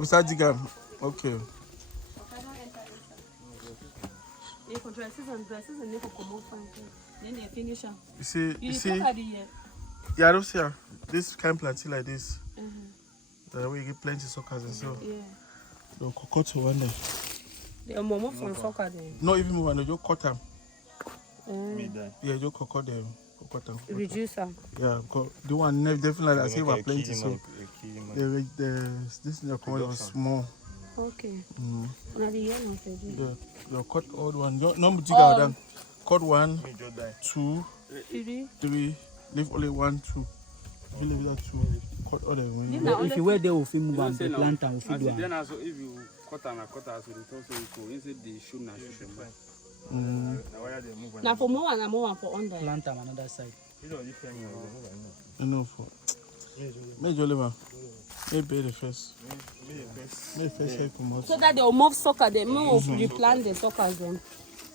Beside the gap. Okay. Then they finish them. You see. Yeah, I don't see her. This kind of plantain like this. The way you get plenty suckers and so. Yeah. They'll cut to one day. They're more from sucker then. No, even more, they just cut them. Yeah, just cut them. Reduce them. Yeah, the one definitely like I say about plenty. So this was small. Okay. Yeah, you cut all one. No, but cut 1, 2, 3. Leave only 1, 2. If you leave that 2, cut all the way. If you were there, if you move on the plantain, if you do. Then also if you cut and cut as it also equal. Instead they should not shoot them. Now for more and more for under. Plantain on another side. No for. Major level. Maybe the first. So that they will move sucker, they move replant the suckers then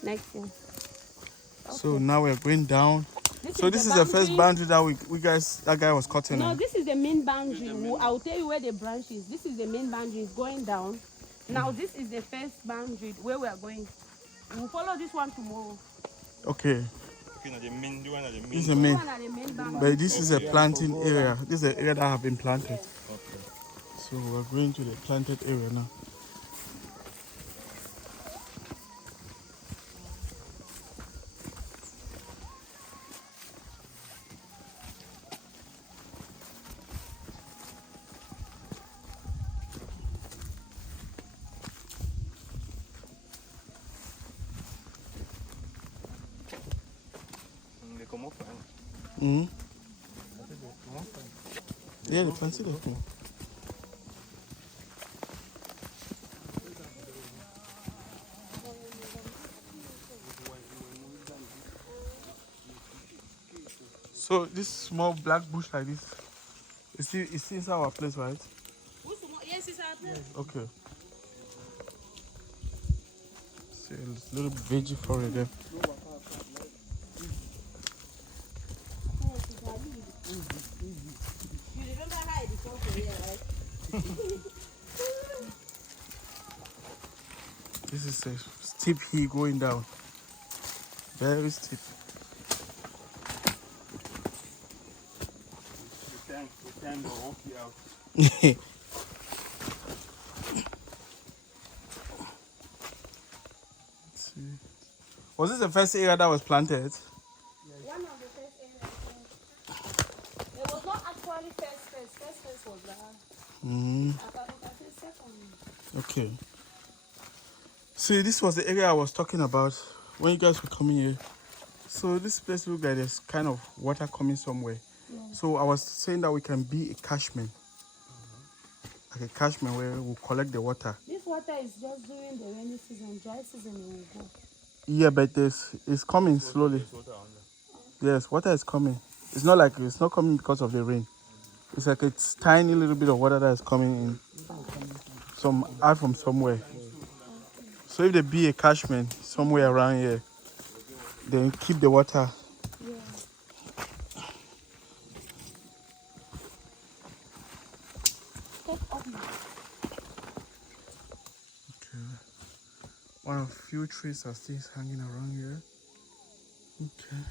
next year. Okay. So now we're going down. This is the first boundary that that guy was cutting. No, this is the main boundary. I'll tell you where the branch is. This is the main boundary. It's going down. Now this is the first boundary where we are going. We'll follow this one tomorrow. Okay. This is the main. But this is a planting area. This is the area that have been planted. Okay. So we're going to the planted area now. Yeah, the fancy they come. So this small black bush like this, it's inside our place, right? Yes, it's our place. Okay. See a little veggie forest there. This is a steep hill going down. Very steep. We can walk you out. Let's see. Was this the first area that was planted? One of the first areas. It was not actually first was that. Okay. See, this was the area I was talking about when you guys were coming here. So this place look like there's kind of water coming somewhere. Yeah. So I was saying that we can be a catchment. Like a catchment where we'll collect the water. This water is just during the rainy season, dry season it will go. Yeah, but it's coming slowly. Yes, water is coming. It's not coming because of the rain. It's like it's tiny little bit of water that is coming in out from somewhere. So if there be a catchment somewhere around here, then keep the water. Yeah. Okay. One of few trees are still hanging around here. Okay.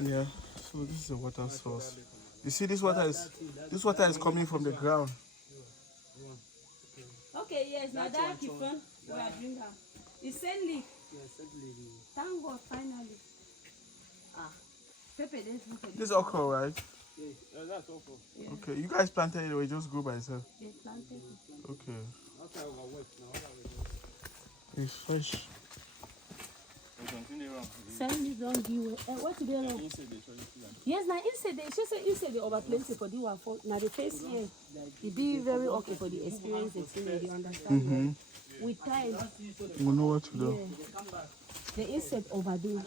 Yeah. So this is a water source. You see, this water is coming from the ground. Okay, yes, now that keep on we are doing that. It's Saint leaf. Thank God, finally. Pepper, this is okra, right? Yeah, that's awful. Yeah. Okay, you guys planted it or it just grew by itself? They planted it. Okay. It's fresh. Saint leaf don't give what do they know? Yes, now inside they over plenty for the one for now the first year. It be very okay for the experience they understand. With time we know what to do. Yeah. The insect overdo.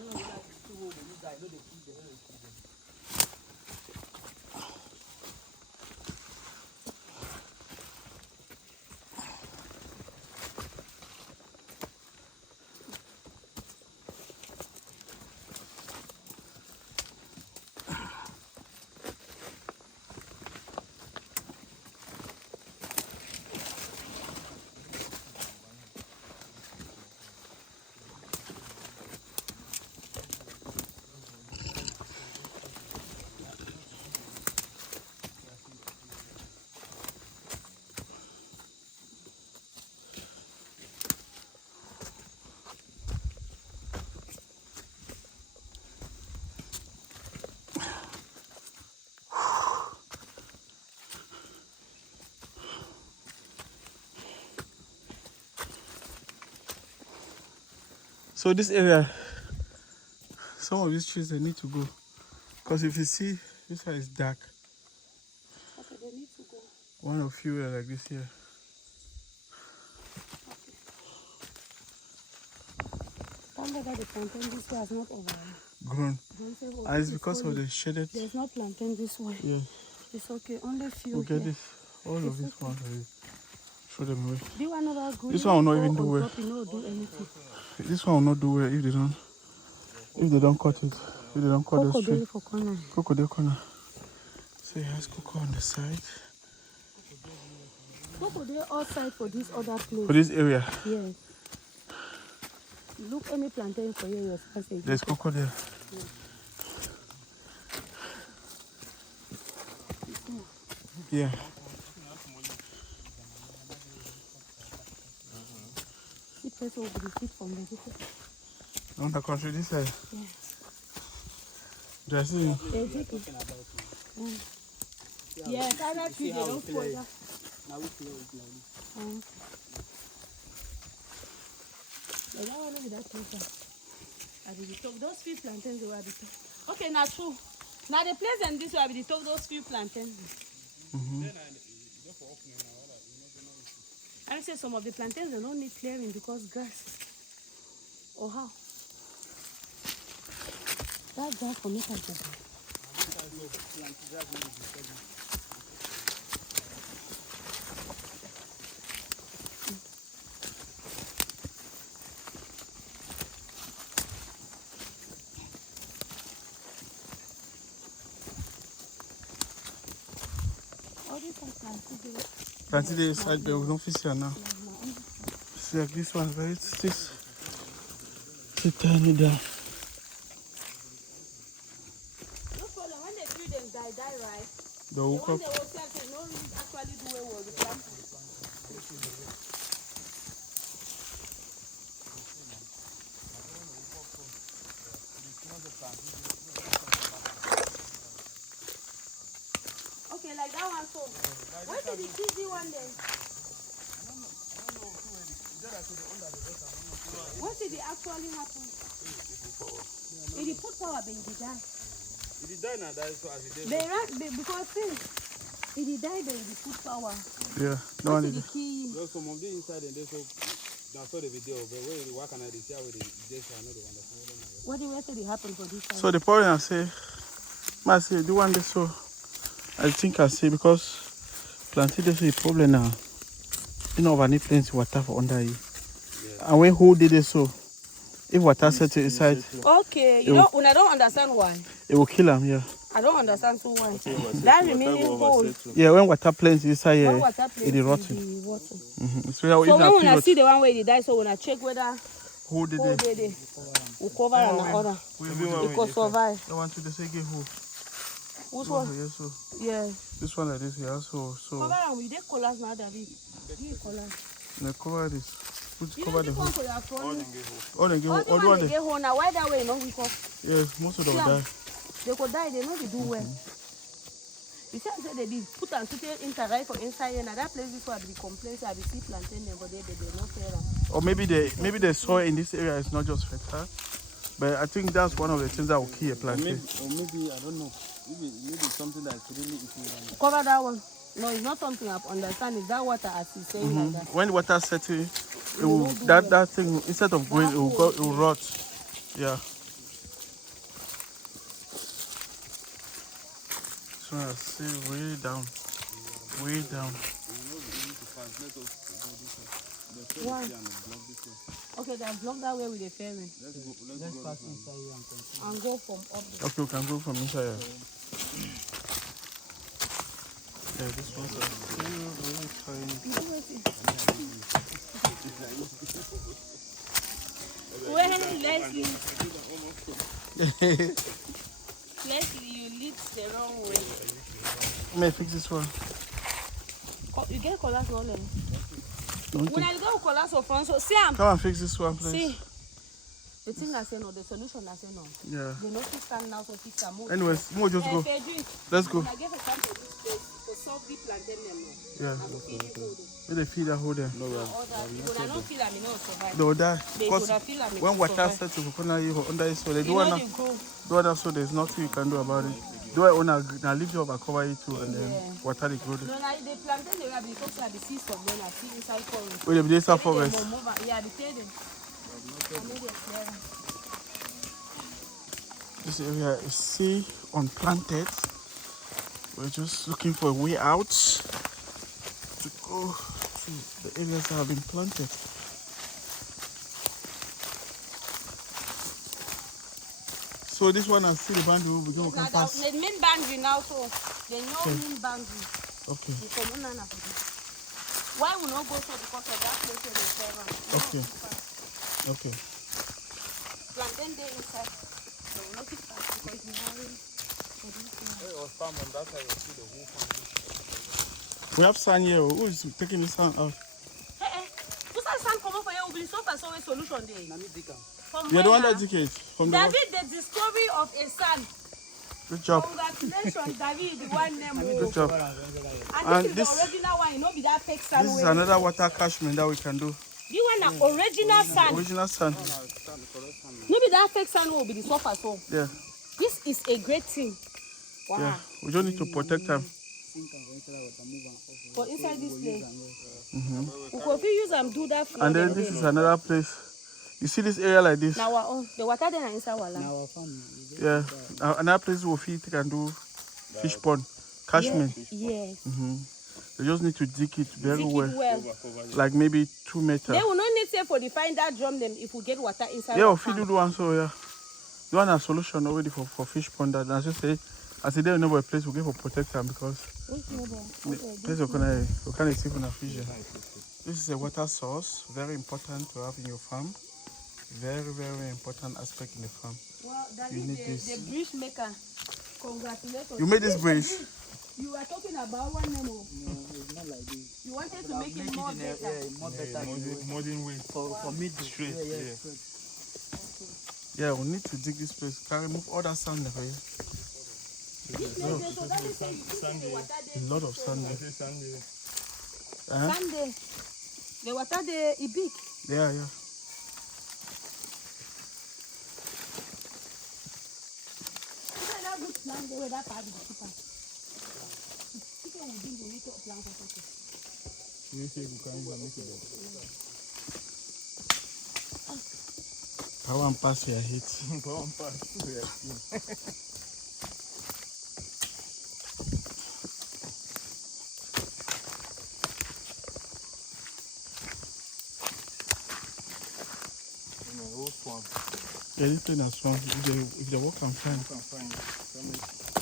So this area, some of these trees they need to go. Because if you see, this one is dark. Okay, they need to go. One of few like this here. Thank God that the plantain this way has not Grown. Don't say, oh, And it's this is because of holy. the shaded. There's no plantain this way. Yeah. It's okay. Only few. We'll get here. this. All of these ones. Throw them away. Do you want another green? This one will not even do well. Top, you know, do anything. This one will not do well if they don't cut it. If they don't cut those trees. For corner. Crocodile corner. So it has cocoa on the side. Crocodile outside for this other place. For this area. Yes. Look any plantain for you. There's cocoa there. Yeah. The person will be fit from the On the country this side. Yeah. Dressing. Yes, I like you. They don't spoil that. I don't want to be that closer. I be the top. Those few plantains they were the top. Okay, now true. Now the place and this will be the top. Those few plantains. I would say some of the plantains they don't need clearing because grass. Or how? That grass for me can go. Plantain the side, but we don't fish here now. See, like this one, right? It's tiny there. No problem. When they do them, die, right? The hook When up. they will say, no really actually do well with the plant. Okay, like that one, so. What is the cheesy one then? What did it actually happen? It put power, but it die. It died now, that is what it did. Because since it died, but it put power. Yeah, no What one is the did. key? There's some of the inside and there's that's all the video, but when you work on it, see how it is. Just I know the understand. What did it happen for this time? So the point I say, I say, do one this so. I think I say because plantain this is a problem now. You know, any plenty water for under here. Yeah. And when who did it so? If water set to inside, okay, you don't. I don't understand why. It will kill them. Yeah. I don't understand so why. That remaining hole. Yeah, when water plenty inside here, When water it is rotten. So when I see the one where they die, so when I check whether who did who it, did it, we cover and order. It could survive. I want to say give who. Which one? Yes, so Yeah. this one like this here. So Cover and we did collapse now, David. You collapse. now cover this. Put You cover know the this hole. one for your front. Oh, they give All all the the one one they they. get home now. Why that way? No, because Yeah, most of them Yeah. die. they could die. They know they do well. You see, I said they be put and put it inside for inside and that place is where I be complaints. I be see plantain them, but they not fair. Or maybe the soil in this area is not just fertile, but I think that's one of the things that will kill a plantain. Or maybe I don't know. Maybe something that's really eating. Cover that one. No, it's not something I understand. It's that water as he's saying like that. When water settles, it will that thing instead of growing, it will rot. Yeah. So I see way down. Why? Okay, then block that way with the ferry Let's pass inside here and continue. and go from up there. Okay, we can go from inside here. Yeah, this one's really tiny. Well, Leslie, you lead the wrong way. May I fix this one? You get collapse all in. Don't When think. I go collapse of front, so see, Come and fix this one, please. see. The thing I say no, the solution I say no. Yeah. They not to stand now, so fix a move. Anyways, we'll just go. Let's go. I get a chance to this place. soft plantain them. Yeah. I go feed you. When they feed that hole there. No, I don't feel I'm not survive. They will die. They Because would have feel I'm when water survive. starts to go under it, so they You do know want they grow. to so there's nothing you can do about it. Do I own a leave you over cover it too and then water the grow? No, like the plantain they have because I see some men I see inside forest. Wait, the inside forest. Yeah, the trading. I made it clear. This area is sea unplanted. We're just looking for a way out to go to the areas that have been planted. So this one is still the boundary we can pass. The main boundary now, so the main boundary. Okay. Why we not go so because of that place where they serve? Okay. Okay. Plantain day inside. So we not keep fast because we have farm on that side, you see the whole farm. We have sand here. Who is taking the sand out? Hey, who's that sand come up for you? Will be so far so a solution there. You're the one that indicates from David, the discovery of a son. Good job. Congratulations, David, the one name. Good job. And this is the original one, you know, be that fake sand. This is another water catchment that we can do. You want an original sand? Original sand. Maybe that fake sand will be the sofa so. Yeah. This is a great thing. Wow. Yeah. We just need to protect them. For inside this place. We could use them do that. And then this is another place. You see this area like this? Now the water then inside our land. Yeah. Another place where we can do fish pond, catchment. Yes. They just need to dig it very well. Like maybe 2 meters. They will not need say for the find that drum them if we get water inside. Yeah, if you do one so yeah. You want a solution already for fish pond that I just say I said there is no a place we get for protect them because place we can see on a fish. This is a water source, very important to have in your farm. Very, very important aspect in the farm. Well, that you is need this. The bridge maker. Congratulations. You made this bridge. You are talking about one name. No, it's not like this. You wanted to make it more better. More better. Modern way. For me to straight. Yeah, we need to dig this place. Can remove all that sand there for you. A lot of sand there. Sunday. The water there is big. Yeah, yeah. Power and pass your heat. Power and pass. Yeah, this thing is strong. If they work and find,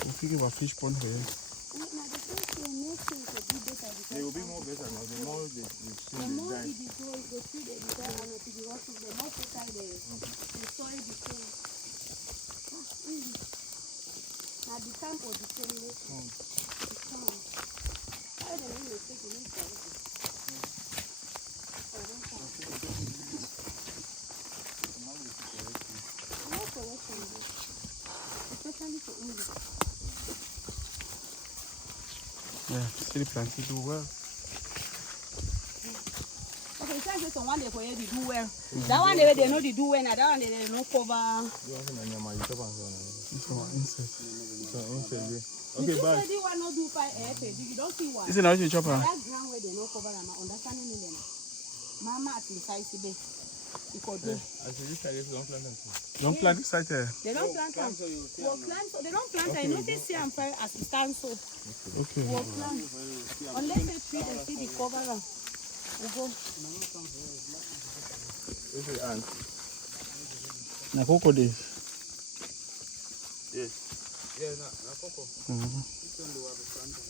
we'll figure about fish pond for you. They will be more better now. The more they see the die. Yeah, see the plants do well. Okay, so I say one day for you to do well. That one they know they do well, and that one they no cover. This one insect. Okay, bye. You want not do fire you don't see why. Is it not your chopper? That ground where they no cover, I'm understanding them. Mama at the side today. I said this side is don't plant them. Don't plant this side here. They don't plant them. They don't plant them. You know they see I'm fire as it stands so. Okay. We'll plant. Unless they feed and see the cover. We'll go. This is ant. Na cocoa days. Yes. Yeah, na cocoa. This one they have a plantain.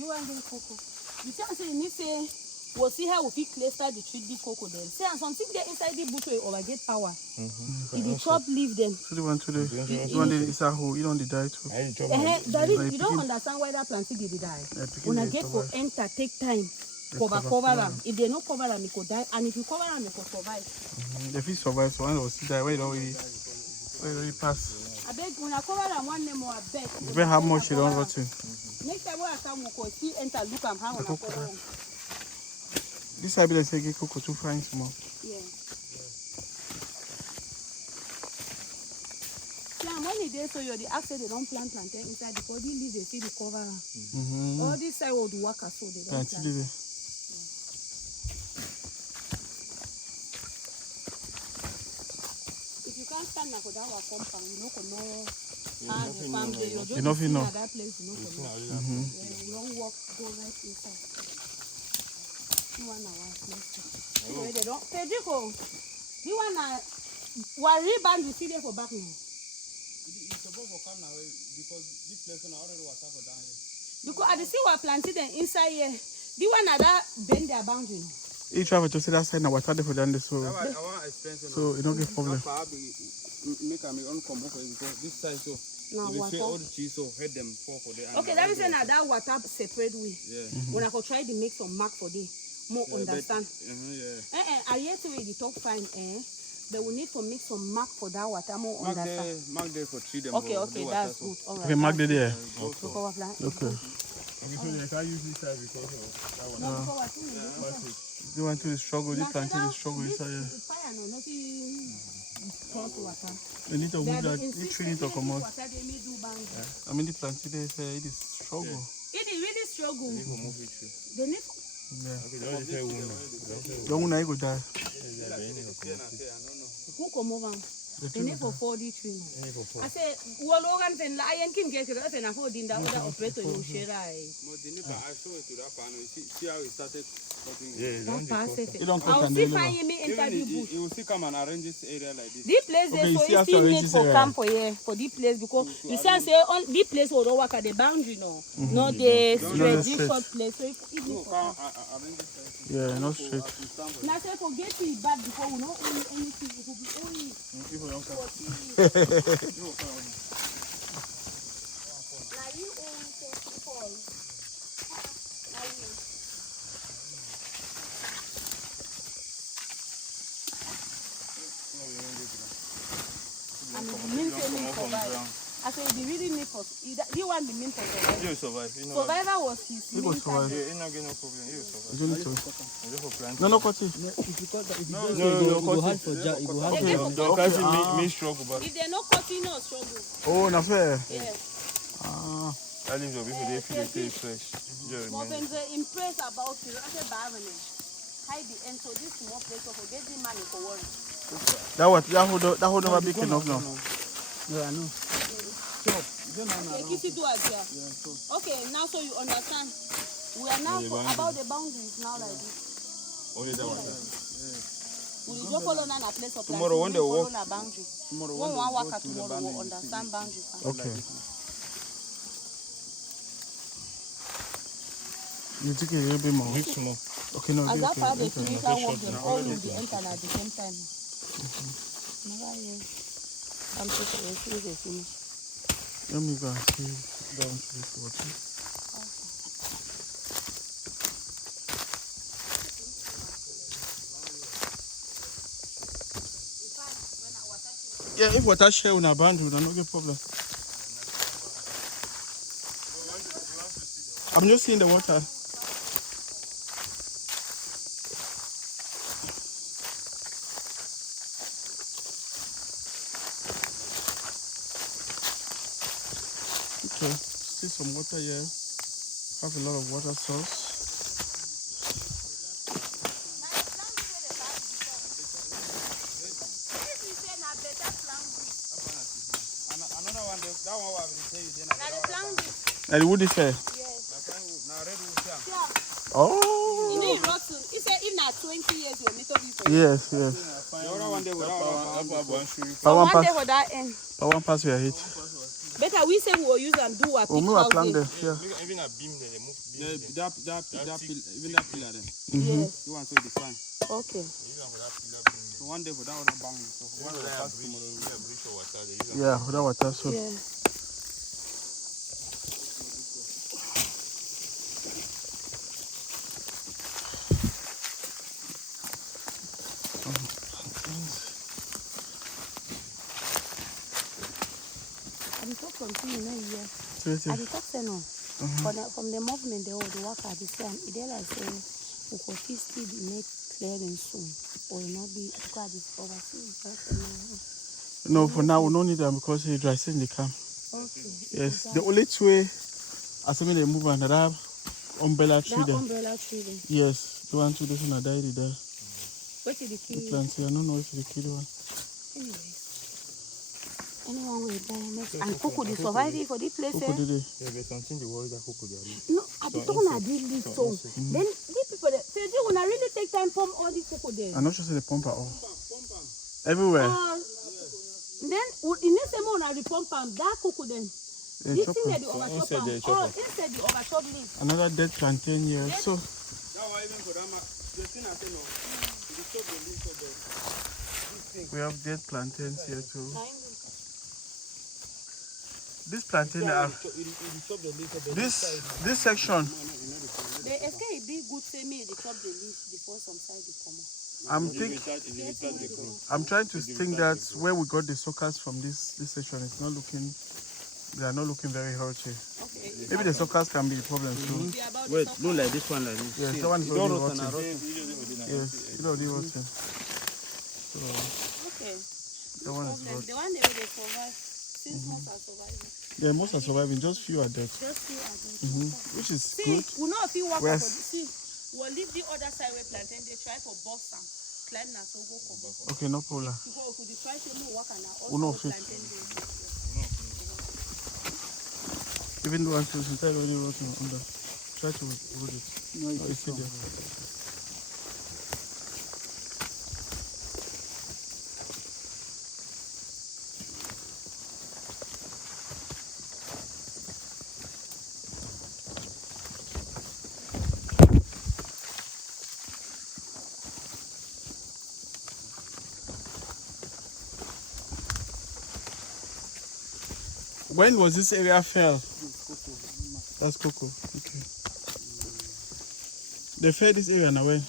You want the cocoa? You can't say me say we'll see how we fit cluster the tree the cocoa then. Say and something there inside the bush will get power. If the chop leave them. So the one today. The one is a whole. You don't die too. David, you don't understand why that plant did die. When I get for enter, take time. Cover them. If they don't cover them, it could die. And if you cover them, it could survive. If it survives, one will still die. Why don't we pass? I beg when I cover them one name or I beg. Depend how much you don't rot in. Next time when I come, we'll see enter look am how when I cover them. This I be the say get cocoa too frying small. Yeah. Yeah, when it is so you're the after they don't plant plantain inside the body leave they see the cover. All this side will do work so they don't plant. If you can't stand like that our compound, you know no farm there, you're just enough. At that place, you know you don't walk, go right inside. 1 hour. Anyway, they don't Pedrico. You wanna what rebound you see there for back now? It's supposed to come now because this place already was up down here. Because I see what planted inside here. The one that bend their boundary. Each travel to see that side now water for down there so I want expensive. So you don't get problem. Make a on come over because this side so now water. All the trees so head them for the okay, that is now that water separate way. Yeah. When I could try to make some mark for this, more understand. I hear to the talk fine but we need to make some mark for that water more understand. Mark there for tree them. Okay, that's good. All right. Okay, mark the there. Okay. Okay. So they can't use this side because of that one. You want to struggle, this plantain is struggle inside here. Fire no, nothing cross water. You need to move that, you tree need to come out. I mean the plantain is it is struggle. It is really struggle. They need to move it. They need Okay, don't say one. Don't want to go die. who come over? They need for 43 now. I say, well, Logan and Lion King get it and affording that other operator you share. I saw it to that panel. See how it started cutting. Don't pass it. You don't I'll cut see and find me enter the bush. You will see come and arrange this area like this. This place Okay, there, so you see it's still after need this for area. camp for here for this place because you see say on this place will don't work at the boundary no, not the straight this short place. So if No, come arrange this place. Yeah, not straight. now say forget it bad before we don't own anything. It will be only People don't come. now you own so people. Now you. And the main thing is survive. I said the really need for you want the main for survival. You survive. Survivor was his You go main survive. target. You not get no problem. You survive. You need to. You for plant. No, cut it. If you cut that, if you No, don't no, say no, it go hard for Jack, it go hard Okay. for Don't catch me struggle, but If they're not cutting, no struggle. Oh, na fair. Yeah. Ah, I leave your people. They feel they stay fresh. More than they impressed about it. I said, Barony. Hide the end. So this small place of get the money for work. that hold never big enough now. Yeah, I know. Okay, kiss it to us here. Okay, now so you understand. We are now about the boundaries now like this. Only that one. We will just follow a place of Tomorrow when they walk. follow a boundary. When one walk at tomorrow, we'll understand boundaries. Okay. You take a little bit more. Mix more. Okay, no, As that part they okay. finish our work, then all will be entered at the same time. Never here. I'm taking a serious finish. Let me go and see down to this water. Yeah, if water share on a boundary, then no get problem. I'm just seeing the water. Okay, see some water here. Have a lot of water source. Another one, that one will tell you then. And the wood is here. Now red wood here. Oh. You know, it rotten. He said, if not 20 years, you'll meet up with you. Yes, yes. The other one there without one shoe. But one One day pass, for that end. but one pass we are hit. Better we say we'll use and do what Oh, people move a plank there. Yeah. Even a beam there, they move beam there. Even that pillar there. Yes. You want to define. Okay. So one day for that other bang. So one will pass tomorrow. Yeah, that water. So Yeah. I dey talk something you know here. Wait, I dey talk say no. From the movement they all the work I dey say and it dey like say we could still be make clearing soon or not be because it's overseas. No, for now we don't need them because it's dry in the camp. Okay. Yes, the only way, assuming they move another umbrella tree That there. umbrella tree there. Yes, the one to this one I died there. What is the key? The plants here, I don't know if it's the kid one. Anyways. Anyone will die next. And Coco, they survive for this place. Coco did it. Yeah, there's something the world that Coco did. No, I be talking about this so. Then these people, say, do you really take time pump all these Coco there? I'm not sure say the pump at all. Everywhere. Then, in this same one, I pump that Coco then. This thing that the overchop inside the oh, instead the overchop leaf. Another dead plantain here. So, That why even for that the thing I say no. You chop the leaf of this thing. we have dead plantains here too. This plantain are this section. They escape be good say me they chop the leaf before some side they come out. I'm trying to think that where we got the suckers from this section is not looking. They are not looking very healthy. Okay. Maybe the suckers can be the problem too. Wait, look like this one like this. Yes, that one is already rotten. Yes, it's already rotten. So Okay. that one is rotten. The one they survive. 6 months are surviving. Yeah, most are surviving. Just few are dead. Just few are dead. Which is See, good. we know if you walk Yes. up see, we'll leave the other side where plantain they try for boss and climb now so go for boss. Okay, no problem. Because we try to move walk and We know also fit. plantain they Even though I'm still already rotten under. Try to root it. No, Oh, it's still there. When was this area fell? That's Coco. Okay. They fell this area now when?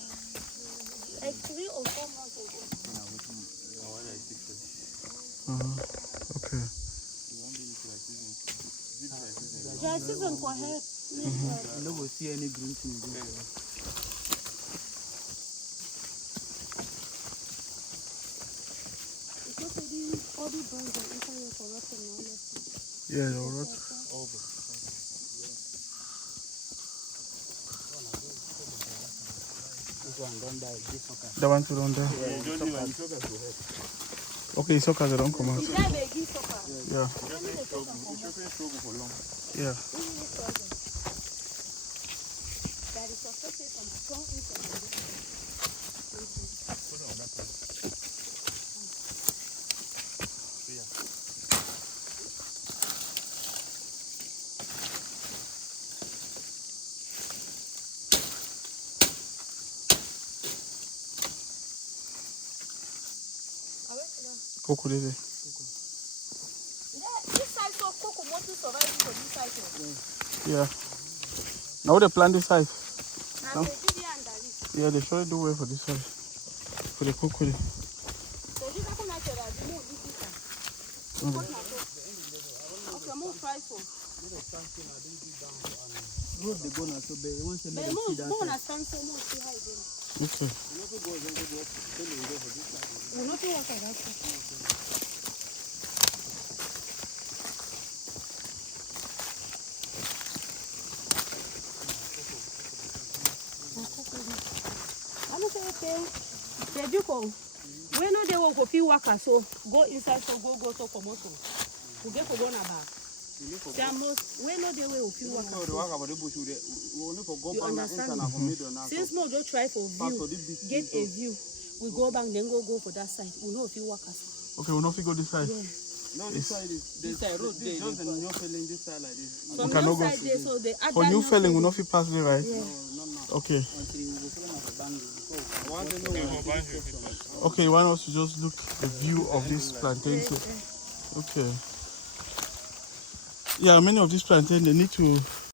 like 3 or 4 months ago. Okay. Dry season for her. You don't go see any green thing there. Because all the brands are inside for rotten now. Yeah, you're right. This one don't die. This one can. That one too down there. Okay, suckers they don't come out. The guy may give supper. Yeah. Yeah. That is suspected from strong inside. Coco did it. This side so Coco want to survive for this side. Yeah. Now they plant this side. Now they did and that is. Yeah, they surely do well for this side. For the cocoa. So you can actually remove this side. Okay, move try for. Road they go now so bad. Once they But make move, see that. move and stand so move see how it is. Okay. We not work like that. I'm okay. They do go. We know they will go few workers so go inside so go so for motor. We get for go na back. We know they will few workers. You understand? Since more just try for view, get a view. We go back then go for that side. We know a few workers. Okay, we'll not go this side. Yeah. No, this side is this side road there. Just the new felling this side like this. From cannot your go side there, so they add For that new new felling, we'll not pass there, right? Yeah. Okay. I want to know Okay, you want us to just look the view of this plantain. Okay. Yeah, many of these plantain they need to